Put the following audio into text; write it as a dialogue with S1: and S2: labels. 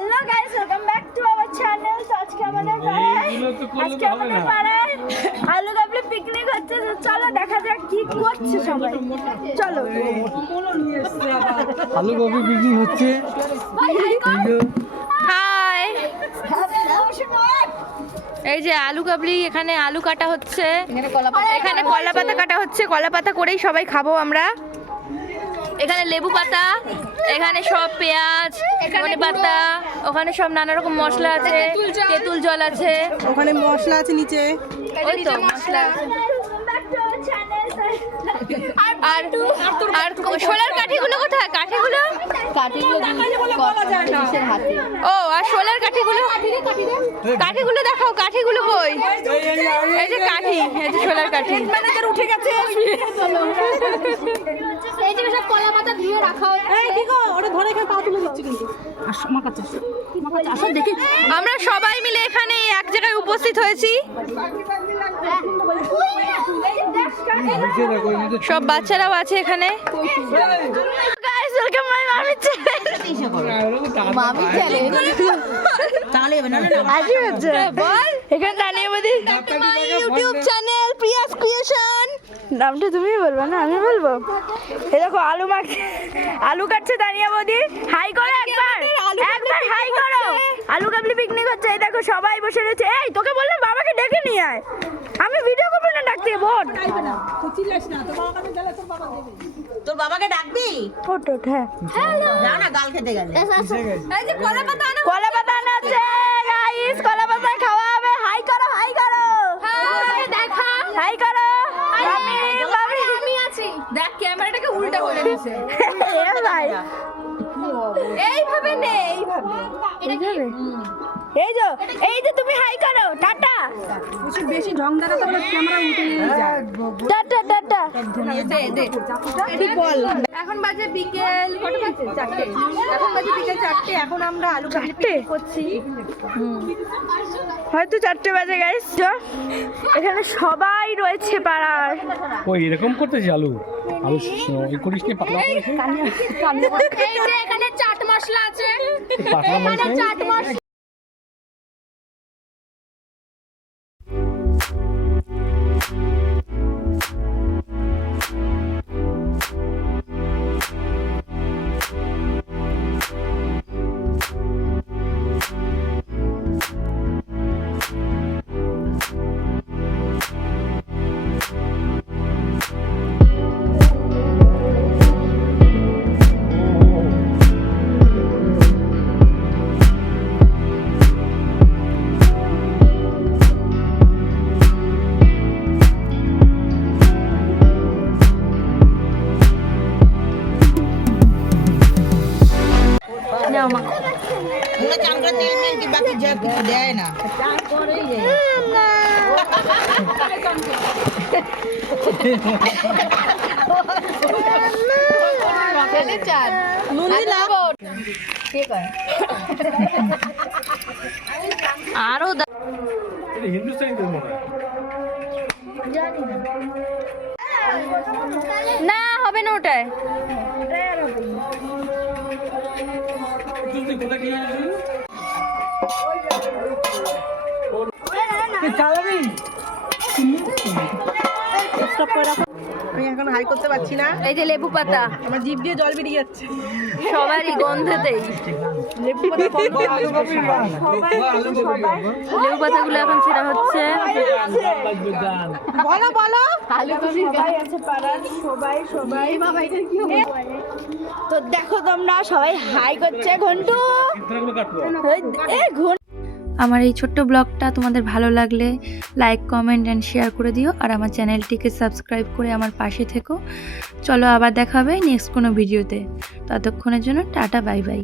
S1: Hello guys welcome back to our channel তো আজকে আমাদের পাড়ায় আজকে আমাদের পাড়ায় আলু গাবলে পিকনিক হচ্ছে তো চলো দেখা যাক কি করছে সবাই। চলো।
S2: আলু কপি বিক্রি হচ্ছে। এই যে
S3: হাই এই যে আলু কাবলি এখানে আলু কাটা হচ্ছে। এখানে কলা পাতা কাটা হচ্ছে। কলা পাতা করেই সবাই খাব আমরা। এখানে লেবু পাতা এখানে সব পেঁয়াজ এখানে পাতা ওখানে সব নানা রকম মশলা আছে তেঁতুল জল। আছে।
S4: ওখানে মশলা আছে নিচে।
S3: ওই তো। মশলা। আর আর সোলার কাঠিগুলো কোথায়? ও আর শোলার কাঠিগুলো? কাঠিগুলো দেখাও কাঠিগুলো কই? এই যে কাঠি এই যে শোলার কাঠি।
S4: ম্যানেজার উঠে গেছে।
S1: এই যে সব কলা পাতা ধুয়ে রাখা হয়
S4: এই কি গো? ওটা ধরে এখানে পা তুলে দিচ্ছে কিন্তু। আসো আমার কাছে আমার কাছে আসো দেখি।
S3: আমরা সবাই মিলে এখানে এক জায়গায় উপস্থিত হয়েছি।
S2: নিচে দেখো এই যে
S3: সব বাচ্চারাও আছে এখানে।
S1: এখানে দাঁড়িয়ে বলি।
S3: ইউটিউব চ্যানেল প্রিয়াস ক্রিয়েশন
S1: নামটা তুমি বলব না আমি বলব? এই দেখো আলু মাখ আলু কাটছে দাঁড়িয়ে বৌদি। হাই করো একবার একবার হাই করো। আলু কাবলি পিকনিক হচ্ছে এই দেখো সবাই বসে রয়েছে। এই তোকে বললাম বাবাকে ডেকে নিয়ে আয়। আমি ভিডিও করব না ডাকতে বোট
S4: তোর বাবাকে ডাকবি?
S1: ফটো হ্যাঁ।
S4: না না গাল খেতে গেলে
S3: এই যে কলা পাতা আনো।
S1: কলা পাতা আছে গাইস কলা পাতা খাওয়া হবে। হাই করো হাই করো
S3: দেখা
S1: হাই করো মামি মামি
S3: আমি আছি দেখ ক্যামেরাটাকে উল্টা করে দিয়েছে
S1: এ ভাই
S3: এইভাবে নে এইভাবে।
S1: এইভাবে? এই যে এই যে তুমি হাই করো টাটা।
S4: বেশি ঢং দেখাতে হলে ক্যামেরা উঠে
S1: টাটা
S3: এখন বাজে বিকেল কটা বাজে? চারটে। এখন বাজে বিকেল চারটে এখন আমরা আলু
S1: চারটে?
S3: করছি।
S1: হয়তো চারটে বাজে গাইস এখানে সবাই রয়েছে পাড়ার।
S2: ওই এরকম করতেছি আলু? আলু স- করিস কি পাতলা করিস?
S3: এই যে এখানে চাট মশলা আছে।
S2: পাতলা মানে
S3: চাট মশলা
S4: ওগুলো চান করে তেল মেল কি বাকি যা কিছু দেয় না।
S2: আরও মনে হয়
S3: না হবে না ওটায়।
S4: আমি এখন হাই করতে পারছি না।
S3: এই যে লেবু পাতা।
S4: আমার জিভ দিয়ে জল বেরিয়ে যাচ্ছে।
S3: সবারই গন্ধেতেই।
S4: লেবু পাতা
S3: লেবু পাতাগুলো এখন ছেঁড়া হচ্ছে।
S4: বলো বলো।
S1: সবাই আছে পাড়ার সবাই সবাই। তো দেখো তোমরা সবাই হাই করছে ঘন্টু। এ ঘন্টু
S5: আমার এই ছোট্ট ব্লগটা তোমাদের ভালো লাগলে লাইক কমেন্ট অ্যান্ড শেয়ার করে দিও। আর আমার চ্যানেলটিকে সাবস্ক্রাইব করে আমার পাশে থেকো। চলো আবার দেখা হবে নেক্সট কোনো ভিডিওতে ততক্ষণের জন্য টাটা বাই বাই